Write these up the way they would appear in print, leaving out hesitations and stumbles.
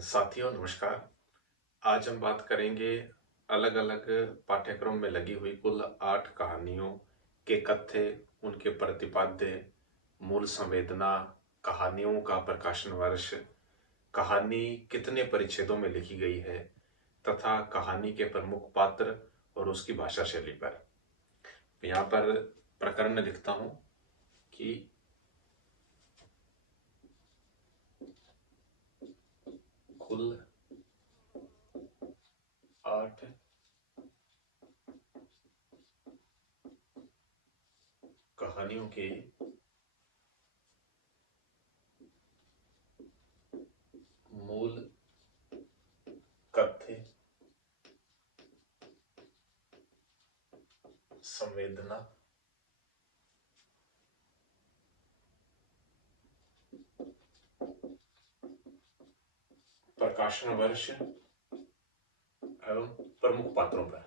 साथियों नमस्कार। आज हम बात करेंगे अलग अलग पाठ्यक्रम में लगी हुई कुल 8 कहानियों के कथ्य, उनके प्रतिपाद्य, मूल संवेदना, कहानियों का प्रकाशन वर्ष, कहानी कितने परिच्छेदों में लिखी गई है तथा कहानी के प्रमुख पात्र और उसकी भाषा शैली पर। यहाँ पर प्रकरण लिखता हूँ कि कुल 8 कहानियों के मूल कथ्य, संवेदना, प्रकाशन वर्ष एवं प्रमुख पात्रों पर।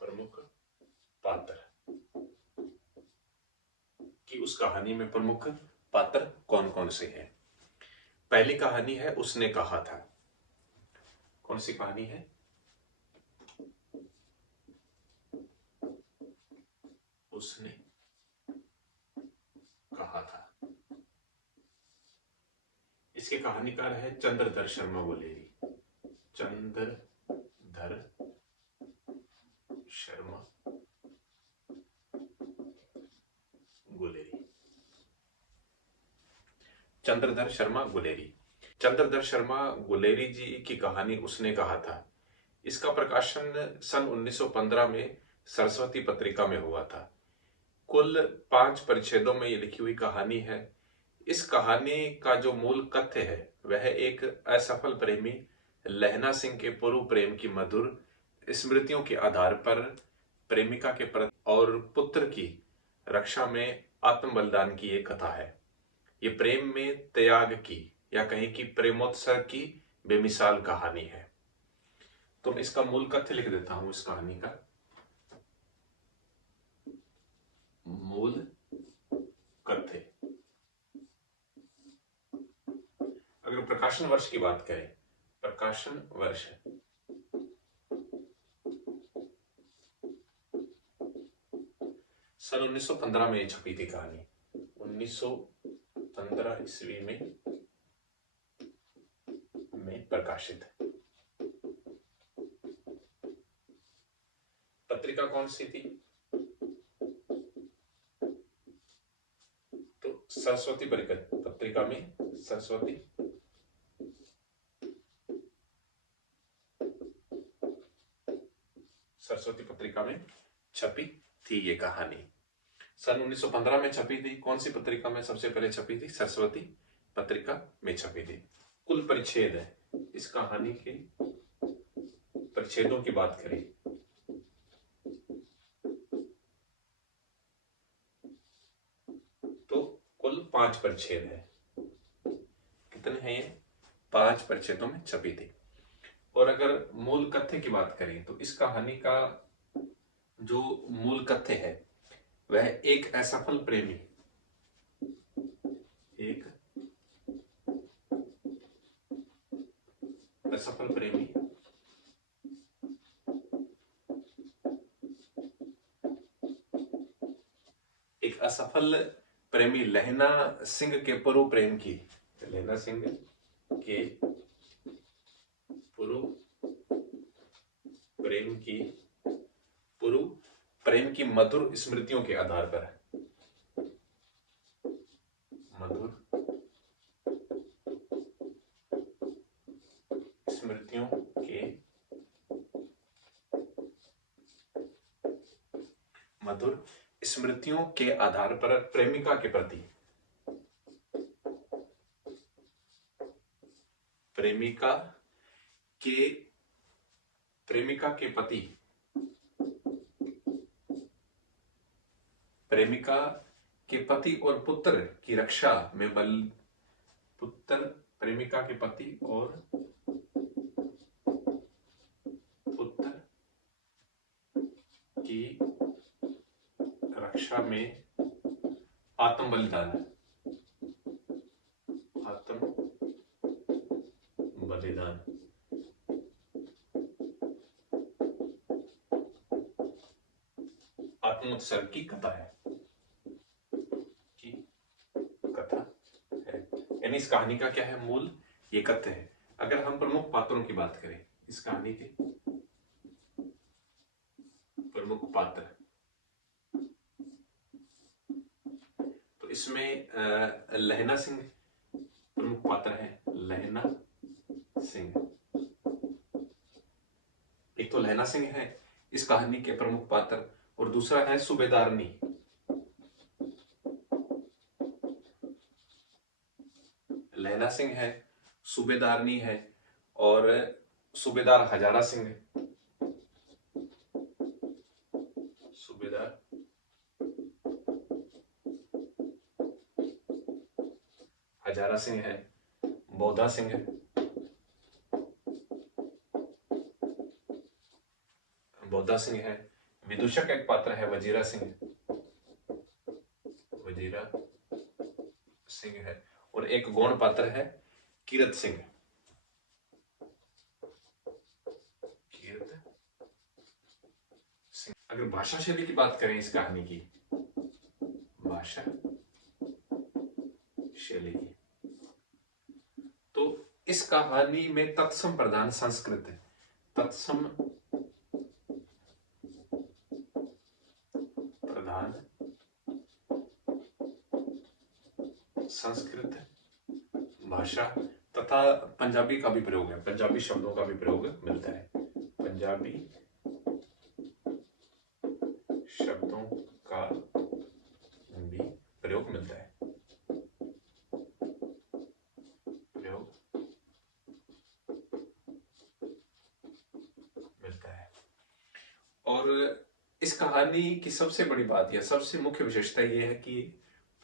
प्रमुख पात्र कि उस कहानी में प्रमुख पात्र कौन कौन से हैं। पहली कहानी है उसने कहा था। कौन सी कहानी है? उसने कहा था। इसके कहानीकार है चंद्रधर शर्मा गुलेरी। चंद्रधर शर्मा गुलेरी। चंद्रधर शर्मा गुलेरी। चंद्रधर शर्मा गुलेरी जी की कहानी उसने कहा था। इसका प्रकाशन सन 1915 में सरस्वती पत्रिका में हुआ था। कुल 5 परिच्छेदों में ये लिखी हुई कहानी है। इस कहानी का जो मूल कथ्य है वह एक असफल प्रेमी लहना सिंह के पूर्व प्रेम की मधुर स्मृतियों के आधार पर प्रेमिका के प्रति और पुत्र की रक्षा में आत्म बलिदान की एक कथा है। ये प्रेम में त्याग की या कहें कि प्रेमोत्सर्ग की बेमिसाल कहानी है। तो मैं इसका मूल कथ्य लिख देता हूं। इस कहानी का मूल कथ्य, अगर प्रकाशन वर्ष की बात करें, प्रकाशन वर्ष सन 1915 में छपी थी कहानी। 1915 ईस्वी में प्रकाशित है। पत्रिका कौन सी थी? तो सरस्वती पत्रिका में सरस्वती पत्रिका में छपी थी ये कहानी। सन 1915 में छपी थी। कौन सी पत्रिका में सबसे पहले छपी थी? सरस्वती पत्रिका में छपी थी। कुल परिच्छेद है इस कहानी के, परिच्छेदों की बात करें तो कुल 5 परिच्छेद है। कितने हैं ये? 5 परिच्छेदों में छपी थी। और अगर मूल कथ्य की बात करें तो इस कहानी का जो मूल कथ्य है वह एक असफल प्रेमी, एक असफल प्रेमी एक असफल प्रेमी लहना सिंह के पूर्व प्रेम की, लहना सिंह के पूर्व प्रेम की मधुर स्मृतियों के आधार पर, मधुर स्मृतियों के आधार पर प्रेमिका के प्रति, प्रेमिका के पति, प्रेमिका के पति और पुत्र की रक्षा में प्रेमिका के पति और पुत्र की रक्षा में आत्म बलिदान बलिदान। आत्मोत्सर्ग की कथा है, की कथा है, यानी इस कहानी का क्या है, मूल ये कथ्य है। अगर हम प्रमुख पात्रों की बात करें, इस कहानी के प्रमुख पात्र, तो इसमें लहना सिंह प्रमुख पात्र है। लहना सिंह, एक तो लहना सिंह है इस कहानी के प्रमुख पात्र, और दूसरा है सूबेदारनी। लहना सिंह है, सूबेदारनी है, और सूबेदार हजारा सिंह है। सूबेदार हजारा सिंह है, बोधा सिंह है, बोधा सिंह है। विदूषक एक पात्र है, वजीरा सिंह, वजीरा सिंह है, और एक गौण पात्र है, कीरत सिंह। कीरत सिंह। अगर भाषा शैली की बात करें इस कहानी की, भाषा शैली की, तो इस कहानी में तत्सम प्रधान संस्कृत है। तत्सम प्रधान संस्कृत भाषा तथा पंजाबी का भी प्रयोग है, पंजाबी शब्दों का भी प्रयोग मिलता है। पंजाबी शब्दों का भी प्रयोग मिलता है, प्रयोग मिलता है। और इस कहानी की सबसे बड़ी बात या सबसे मुख्य विशेषता यह है कि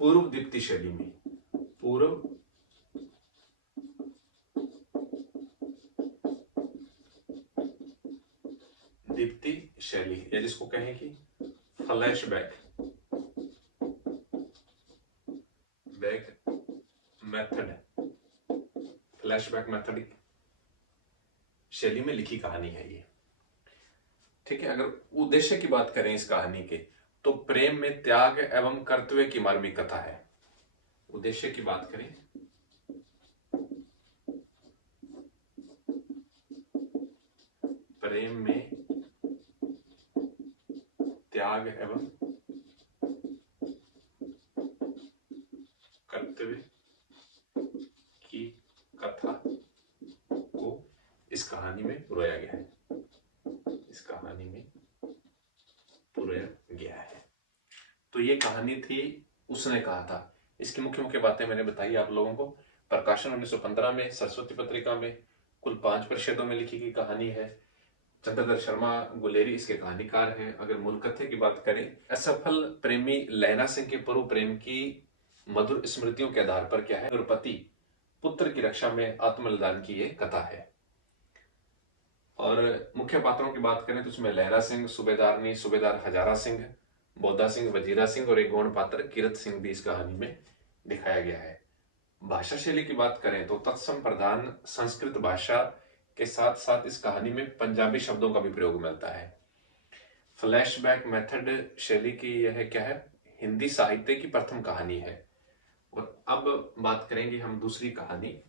पूर्व दीप्ति शैली में, पूर्व दीप्ति शैली, या जिसको कहें कि फ्लैशबैक मेथड, फ्लैशबैक मेथड शैली में लिखी कहानी है ये। ठीक है। अगर उद्देश्य की बात करें इस कहानी के, तो प्रेम में त्याग एवं कर्तव्य की मार्मिक कथा है। उद्देश्य की बात करें, प्रेम में त्याग एवं कर्तव्य की कथा को इस कहानी में पुरोया गया है, इस कहानी में पुरोया गया है। तो ये कहानी थी उसने कहा था। इसकी मुख्य मुख्य बातें मैंने बताई आप लोगों को। प्रकाशन 1915 में सरस्वती पत्रिका में कुल 5 परिच्छेदों में लिखी गई कहानी है। चंद्रधर शर्मा गुलेरी इसके कहानीकार हैं। अगर मूल कथ्य की बात करें, असफल प्रेमी लैला सिंह के पूर्व प्रेम की मधुर स्मृतियों के आधार पर क्या है, द्रौपदी पुत्र की रक्षा में आत्मबलिदान की ये कथा है। और मुख्य पात्रों की बात करें तो उसमें लहरा सिंह, सूबेदारनी, सूबेदार हजारा सिंह, बोधा सिंह, वजीरा सिंह और एक गौण पात्र कीरत सिंह भी इस कहानी में दिखाया गया है। भाषा शैली की बात करें तो तत्सम प्रधान संस्कृत भाषा के साथ साथ इस कहानी में पंजाबी शब्दों का भी प्रयोग मिलता है। फ्लैशबैक मेथड शैली की यह क्या है, हिंदी साहित्य की प्रथम कहानी है। और अब बात करेंगे हम दूसरी कहानी।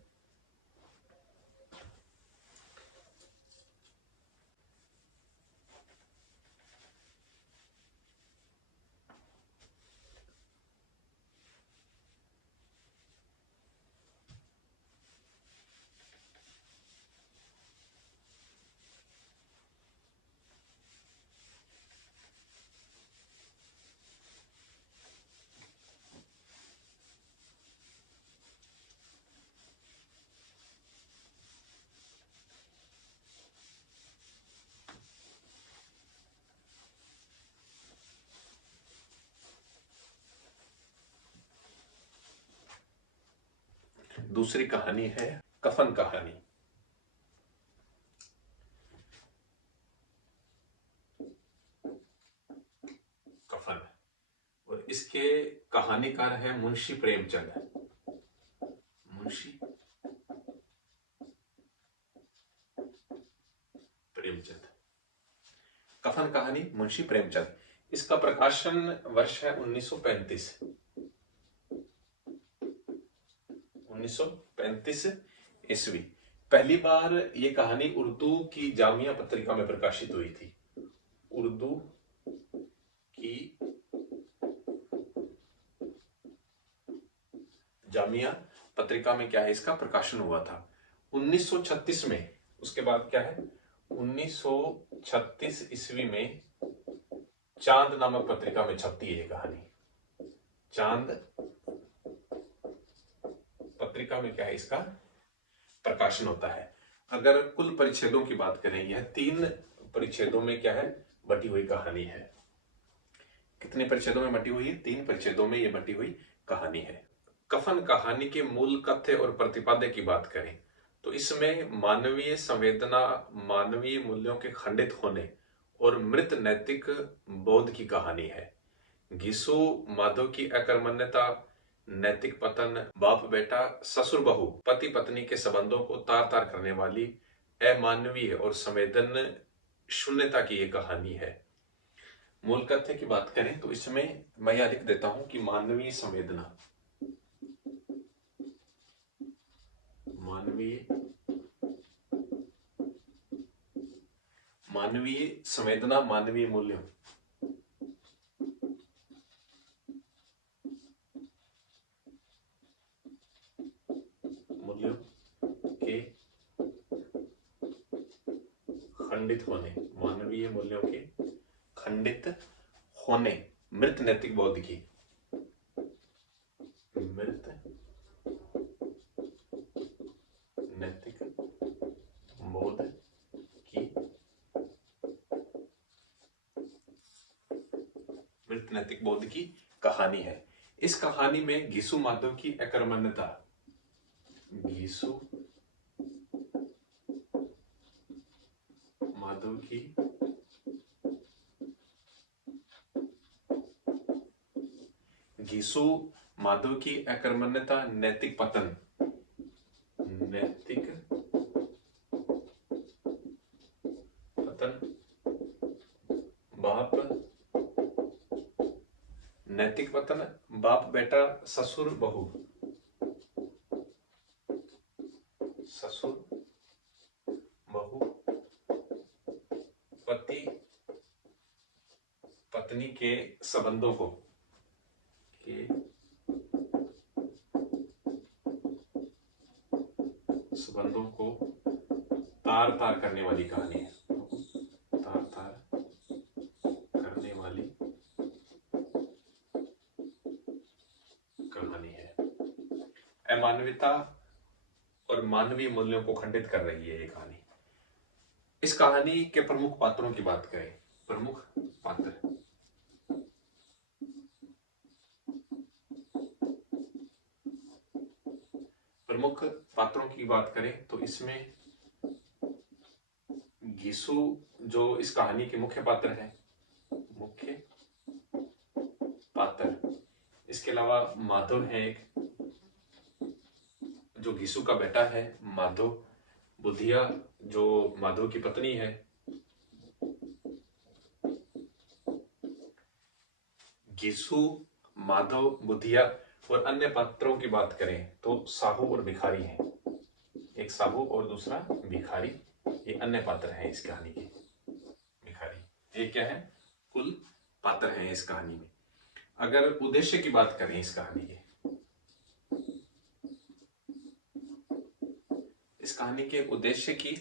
दूसरी कहानी है कफन कहानी। कफन, और इसके कहानीकार है मुंशी प्रेमचंद। मुंशी कफन कहानी मुंशी प्रेमचंद। इसका प्रकाशन वर्ष है 1935। 1935 ईस्वी। पहली बार ये कहानी उर्दू की जामिया पत्रिका में प्रकाशित हुई थी। उर्दू की जामिया पत्रिका में क्या है, इसका प्रकाशन हुआ था 1936 में। उसके बाद क्या है, 1936 ईस्वी में चांद नामक पत्रिका में छपती है ये कहानी। चांद पत्रिका में क्या है, इसका प्रकाशन होता है। अगर कुल परिच्छेदों की बात करें, यह 3 परिच्छेदों में क्या है, बटी हुई कहानी है। कितने परिच्छेदों में बटी हुई है? 3 परिच्छेदों में यह बटी हुई कहानी है। कफन कहानी के मूल कथ्य और प्रतिपाद्य की बात करें तो इसमें मानवीय संवेदना, मानवीय मूल्यों के खंडित होने और मृत नैतिक बोध की कहानी है। घीसू माधव की अकर्मण्यता, नैतिक पतन, बाप बेटा, ससुर बहू, पति पत्नी के संबंधों को तार तार करने वाली अमानवीय और संवेदन शून्यता की ये कहानी है। मूल कथ्य की बात करें तो इसमें मैं यह लिख देता हूं कि मानवीय संवेदना, मानवीय संवेदना, मानवीय मूल्यों के खंडित होने, मानवीय मूल्यों के खंडित होने, मृत नैतिक बोध की, मृत नैतिक बोध की, मृत नैतिक बोध की कहानी है। इस कहानी में घीसू माधव की अकर्मण्यता, घीसू माधव की घीसू माधव की अकर्मण्यता, नैतिक पतन, नैतिक पतन, बाप, नैतिक पतन, बाप बेटा, ससुर बहू, ससुर बहू, पति पत्नी के संबंधों को तार तार करने वाली कहानी है। तार तार करने वाली कहानी है। अमानवीयता और मानवीय मूल्यों को खंडित कर रही है ये कहानी। इस कहानी के प्रमुख पात्रों की बात करें, प्रमुख पात्र, प्रमुख पात्रों की बात करें तो इसमें घीसू जो इस कहानी के मुख्य पात्र है, मुख्य पात्र। इसके अलावा माधव है एक, जो घीसू का बेटा है, माधव, बुधिया जो माधव की पत्नी है, घीसू, माधव, बुधिया। और अन्य पात्रों की बात करें तो साहू और भिखारी हैं, एक साहू और दूसरा भिखारी, ये अन्य पात्र हैं इस कहानी के। भिखारी ये क्या है, कुल पात्र हैं इस कहानी में। अगर उद्देश्य की बात करें इस कहानी के, इस कहानी के उद्देश्य की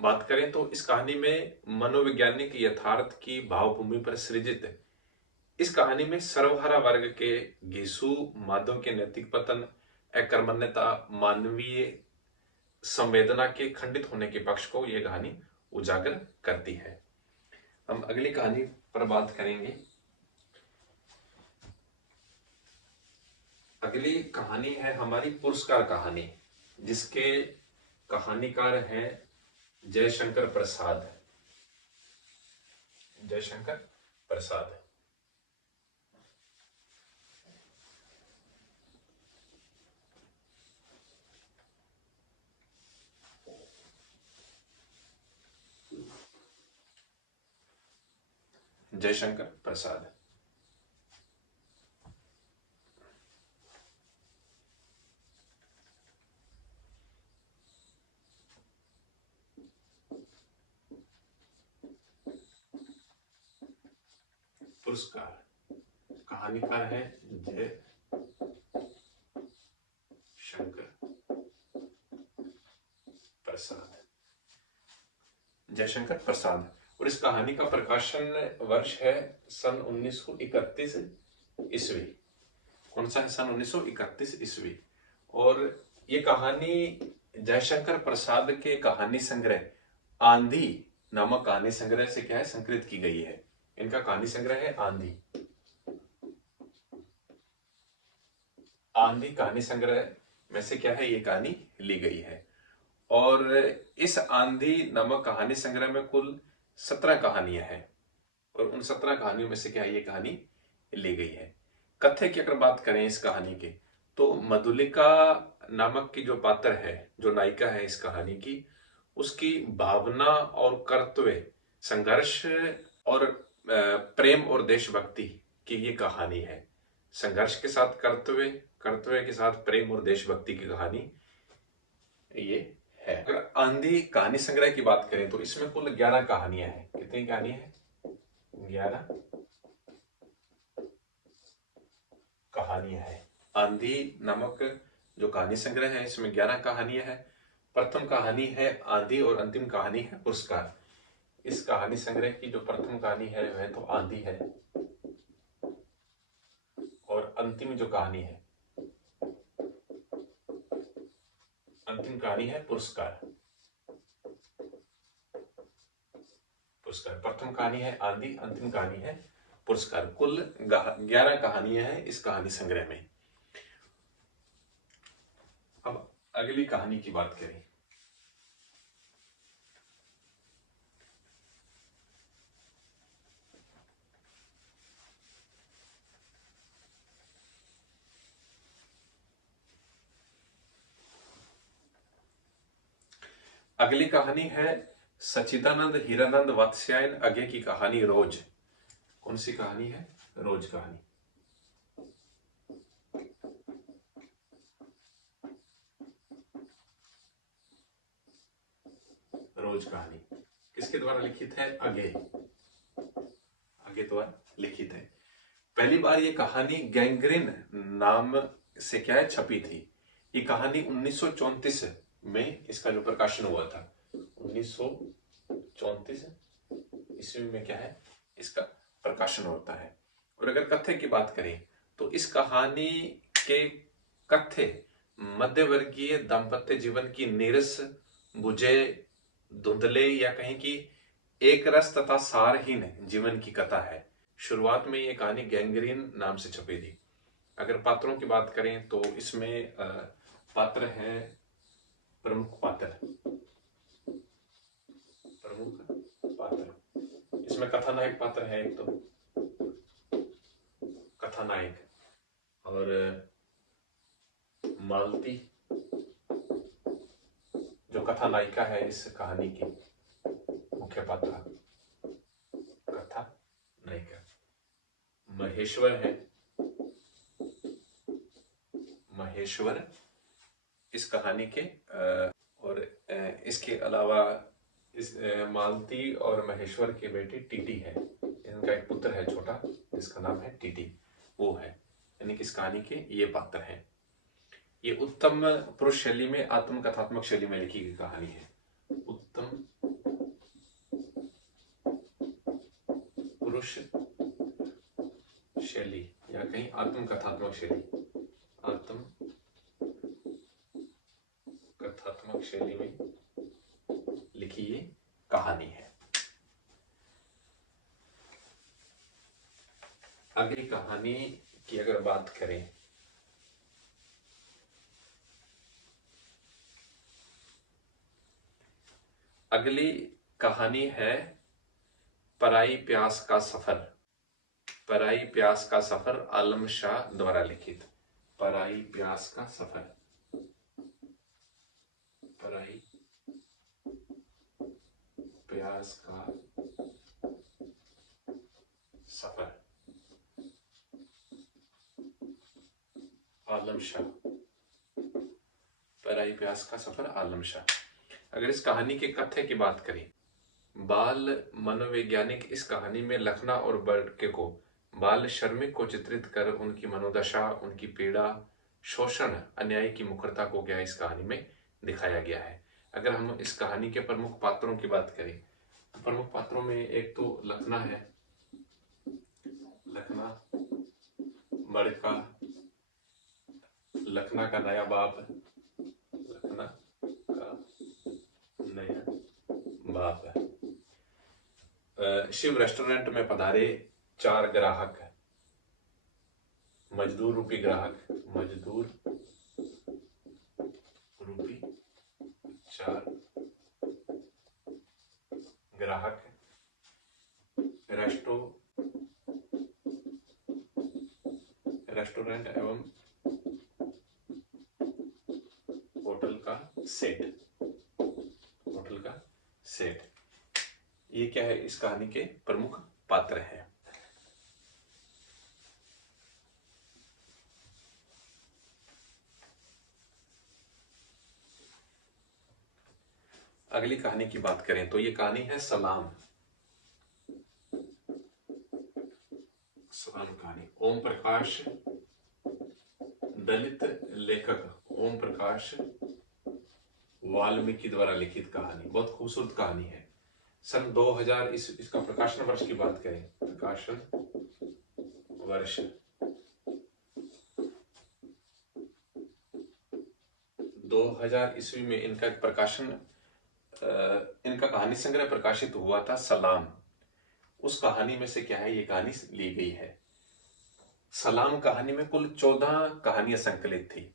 बात करें तो इस कहानी में मनोवैज्ञानिक यथार्थ की भावभूमि पर सृजित इस कहानी में सर्वहारा वर्ग के घीसू माधव के नैतिक पतन, अकर्मण्यता, मानवीय संवेदना के खंडित होने के पक्ष को यह कहानी उजागर करती है। हम अगली कहानी पर बात करेंगे। अगली कहानी है हमारी पुरस्कार कहानी, जिसके कहानीकार हैं जयशंकर प्रसाद। जयशंकर प्रसाद। जयशंकर प्रसाद। पुरस्कार, कहानीकार है जय शंकर प्रसाद, जयशंकर प्रसाद। और इस कहानी का प्रकाशन वर्ष है सन 1931 ईस्वी। कौन सा है? सन 1931 ईस्वी। और ये कहानी जयशंकर प्रसाद के कहानी संग्रह आंधी नामक कहानी संग्रह से क्या है, संकलित की गई है। इनका कहानी संग्रह है आंधी। आंधी कहानी संग्रह में से क्या है, ये कहानी ली गई है। और इस आंधी नामक कहानी संग्रह में कुल 17 कहानियां हैं। और उन 17 कहानियों में से क्या है, ये कहानी ली गई है। कथ्य की अगर बात करें इस कहानी के, तो मधुलिका नामक की जो पात्र है, जो नायिका है इस कहानी की, उसकी भावना और कर्तव्य संघर्ष और प्रेम और देशभक्ति की ये कहानी है। संघर्ष के साथ कर्तव्य, कर्तव्य के साथ प्रेम और देशभक्ति की कहानी ये है। अगर आंधी कहानी संग्रह की बात करें तो इसमें कुल 11 कहानियां हैं। कितनी कहानियां हैं? 11 कहानियां हैं। आंधी नामक जो कहानी संग्रह है इसमें 11 कहानियां हैं। प्रथम कहानी है आंधी और अंतिम कहानी है पुरस्कार। इस कहानी संग्रह की जो प्रथम कहानी है वह तो आंधी है, और अंतिम जो कहानी है, अंतिम कहानी है पुरस्कार। पुरस्कार, प्रथम कहानी है आंधी, अंतिम कहानी है पुरस्कार। कुल 11 कहानियां हैं इस कहानी संग्रह में। अब अगली कहानी की बात करें। अगली कहानी है सच्चिदानंद हीरानंद वात्स्यायन अज्ञे की कहानी रोज। कौन सी कहानी है? रोज कहानी। रोज कहानी किसके द्वारा लिखित है? अज्ञे, अज्ञे द्वारा लिखित है। पहली बार ये कहानी गैंग्रीन नाम से क्या है, छपी थी। ये कहानी 1934 में इसका जो प्रकाशन हुआ था, 1934 ईस्वी में क्या है, इसका प्रकाशन होता है। और अगर कथ्य की बात करें तो इस कहानी के कथ्य मध्यवर्गीय दाम्पत्य जीवन की नीरस, बुझे, धुंधले या कहीं की एक रस तथा सारहीन जीवन की कथा है। शुरुआत में ये कहानी गैंग्रीन नाम से छपी थी। अगर पात्रों की बात करें तो इसमें पात्र है, प्रमुख पात्र, प्रमुख पात्र इसमें कथानायक पात्र है एक तो, कथानायक, और मालती जो कथानायिका है इस कहानी की, मुख्य पात्र कथानायिका। महेश्वर है, महेश्वर इस कहानी के और इसके अलावा इस मालती और महेश्वर की बेटी टीटी है। इनका एक पुत्र है छोटा जिसका नाम है टीटी, वो है। यानी कि इस कहानी के ये पात्र हैं। ये उत्तम पुरुष शैली में, आत्मकथात्मक शैली में लिखी गई कहानी है। उत्तम पुरुष शैली या कहीं आत्मकथात्मक शैली, आत्म कथात्मक शैली में लिखी ये कहानी है। अगली कहानी की अगर बात करें, अगली कहानी है पराई प्यास का सफर। पराई प्यास का सफर आलम शाह द्वारा लिखित। पराई प्यास का सफर, पराई प्यास का सफर आलम शाह, पैराई प्यास का सफर आलम शाह। अगर इस कहानी के कथ्य की बात करें, बाल मनोवैज्ञानिक इस कहानी में लखना और बड़के को बाल श्रमिक को चित्रित कर उनकी मनोदशा, उनकी पीड़ा, शोषण, अन्याय की मुखरता को क्या इस कहानी में दिखाया गया है। अगर हम इस कहानी के प्रमुख पात्रों की बात करें तो प्रमुख पात्रों में एक तो लखना है, लखना, बड़का, लखना का नया बाप, लखना का नया बाप है। शिव रेस्टोरेंट में पधारे 4 ग्राहक, मजदूर रूपी ग्राहक, मजदूर रूपी 4 ग्राहक, रेस्टोरेंट एवं होटल का सेट, होटल का सेट, ये क्या है इस कहानी के प्रमुख पात्र हैं। अगली कहानी की बात करें तो ये कहानी है सलाम। सलाम कहानी ओम प्रकाश, दलित लेखक ओम प्रकाश वाल्मीकि द्वारा लिखित कहानी, बहुत खूबसूरत कहानी है। सन 2000 इसका प्रकाशन वर्ष की बात करें, प्रकाशन वर्ष 2000 ईस्वी में इनका प्रकाशन, इनका कहानी संग्रह प्रकाशित हुआ था सलाम। उस कहानी में से क्या है ये कहानी ली गई है। सलाम कहानी में कुल 14 कहानियां संकलित थी।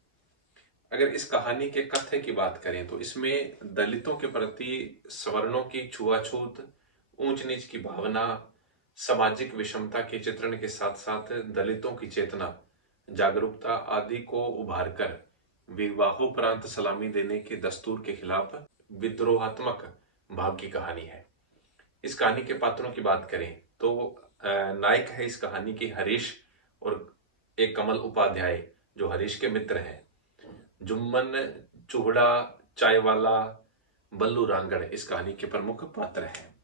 अगर इस कहानी के कथ्य की बात करें तो इसमें दलितों के प्रति सवर्णों की छुआछूत, ऊंच नीच की भावना, सामाजिक विषमता के चित्रण के साथ साथ दलितों की चेतना, जागरूकता आदि को उभारकर विवाहोपरांत सलामी देने के दस्तूर के खिलाफ विद्रोहात्मक भाव की कहानी है। इस कहानी के पात्रों की बात करें तो नायक है इस कहानी की हरीश और एक कमल उपाध्याय जो हरीश के मित्र हैं। जुम्मन, चूहड़ा, चायवाला, बल्लू रांगड़ इस कहानी के प्रमुख पात्र हैं।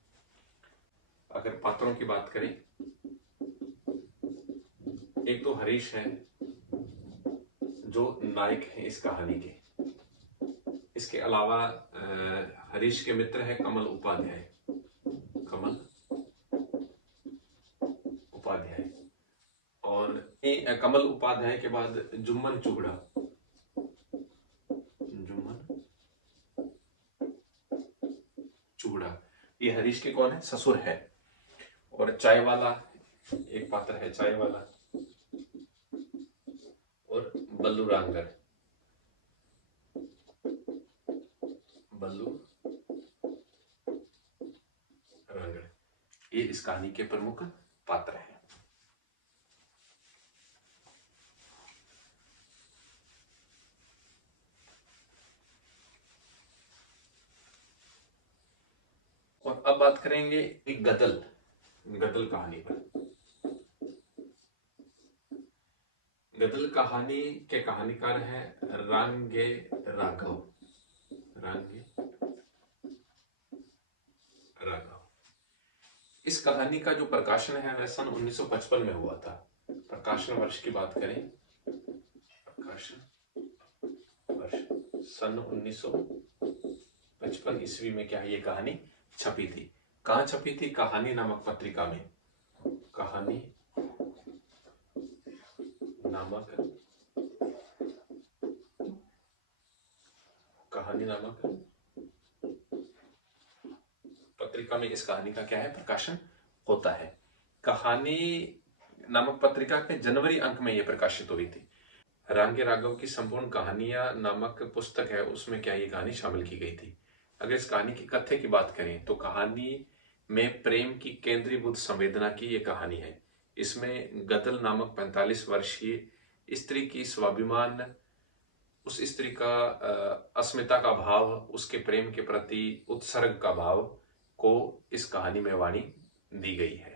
अगर पात्रों की बात करें, एक तो हरीश है जो नायक है इस कहानी के। इसके अलावा हरीश के मित्र है कमल उपाध्याय, कमल उपाध्याय, और कमल उपाध्याय के बाद जुम्मन चूहड़ा, जुम्मन चूहड़ा, ये हरीश के कौन है, ससुर है। और चाय वाला एक पात्र है, चाय वाला, और बल्लू रांगड़, बल्लू रांगड़, ये इस कहानी के प्रमुख पात्र हैं। और अब बात करेंगे एक गदल, गदल कहानी पर। गदल कहानी के कहानीकार हैं रांगे राघव, रांगे राघव। इस कहानी का जो प्रकाशन है वह सन 1955 में हुआ था। प्रकाशन वर्ष की बात करें, प्रकाशन वर्ष सन 1955 ईस्वी में क्या है ये कहानी छपी थी। कहाँ छपी थी, कहानी नामक पत्रिका में, कहानी नामक, कहानी नामक पत्रिका में इस कहानी का क्या है प्रकाशन होता है। कहानी नामक पत्रिका के जनवरी अंक में यह प्रकाशित हुई थी। रांगे राघव की संपूर्ण कहानियां नामक पुस्तक है, उसमें क्या ये कहानी शामिल की गई थी। अगर इस कहानी की कथ्य की बात करें तो कहानी में प्रेम की केंद्रीभूत संवेदना की ये कहानी है। इसमें गदल नामक 45 वर्षीय स्त्री की स्वाभिमान, उस स्त्री का अस्मिता का भाव, उसके प्रेम के प्रति उत्सर्ग का भाव को इस कहानी में वाणी दी गई है।